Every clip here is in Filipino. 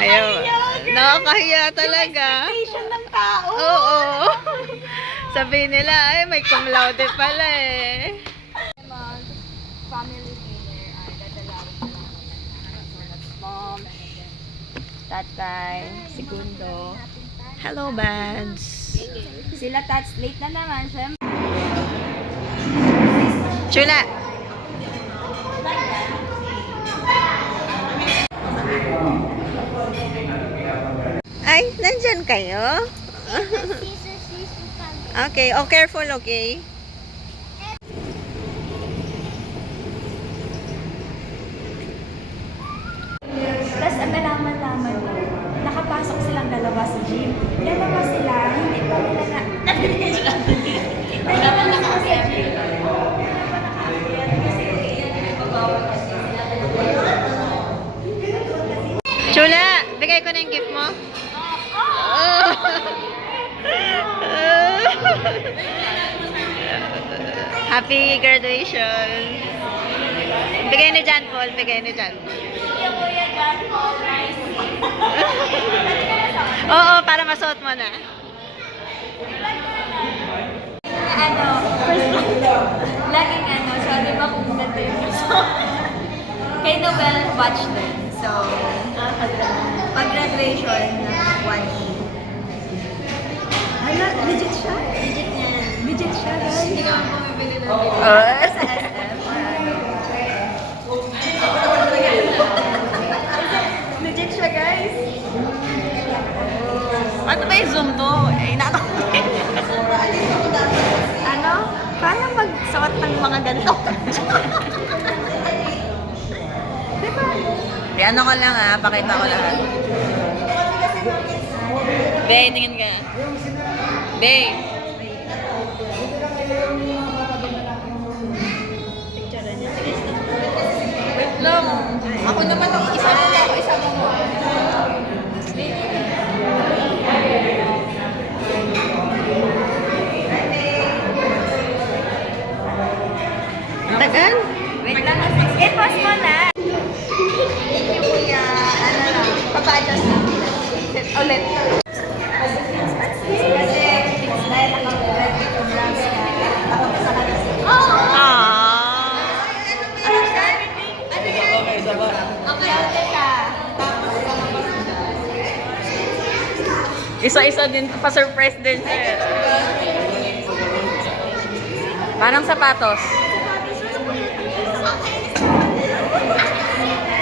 Ayaw. Nakakahiya talaga. Expectation ng tao. Oo. Sabihin nila, ay, may cum laude pala eh. Family dinner, dadalawin na lang mom, tatay, segundo. Hello, Bads. Sila tats, late na naman, syempre. Chula. Ay, nandyan kayo? Okay, oh, careful, okay? Tapos ang nalaman-laman ko, nakapasok silang dalawa sa gym. Dalawa sila, hindi pa nila na... Dalawa na kasi sa gym. Chula, bigay ko na yung gift mo. Happy graduation. Bigay ni John Paul, bigay ni John Paul. Oo, para masuot mo na. Ano, first laging ano, so di ba kung ganda yung kay Nobel watch din. So, pag graduation ng 1E. Ano, legit siya? Legit niya. Legit siya, guys. Hindi ka bumibili ng sa SM or ano. Legit siya, guys. Ano ba yung zoom to? Eh, Ano? Paano magsuot ng mga ganito? Diba? ano ko lang pakita ko lahat. Be, tingin ka. Be. Wait lang. Ako naman ang isa lang ako, isa mo mo. Tagal? Wait lang. I-pause mo na. Thank you, kuya. Ano lang, papa-adjust lang. Ulit. Kasi, dahil naka-graduate from Rams ka, ako pa sa kanila. Okay, sabay. Okay, okay ka. Isa-isa din, pa-surprise din siya. Parang sapatos.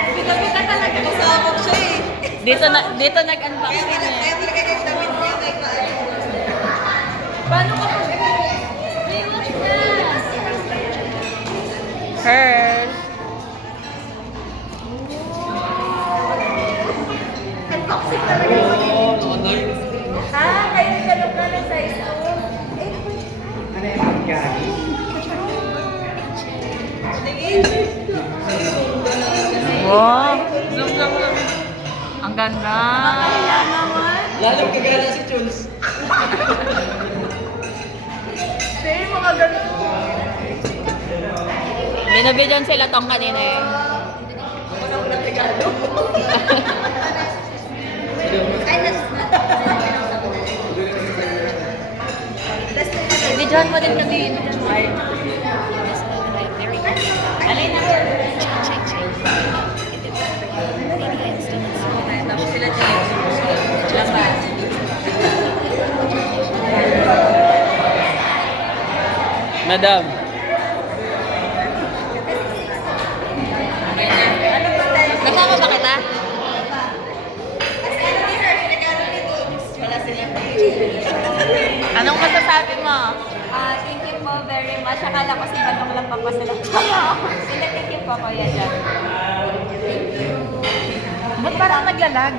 Bita-bita talaga. Kasabog siya eh. Dito nag-unboxing eh. Kaya talaga yung damit niya kay paano ka po? May watch na. Hers. Unboxing talaga yung kayo ganun ka ng size 2. Wow. Zoom lang lang. Ang ganda. Kaya naman. Lalong kagala si Jules. Say, mga ganun. Binabidyon sila tong kanina eh. Walang natigado. Ay, Bidyon mo din kami. Alin na. Tapos sila James. Lapat. Madam. Kasama ba kita? Anong masasabi mo? Thank you po very much. Akala ko si Batong lang papasala. Sila, thank you po, Kuya Jack. Ba't parang naglalag?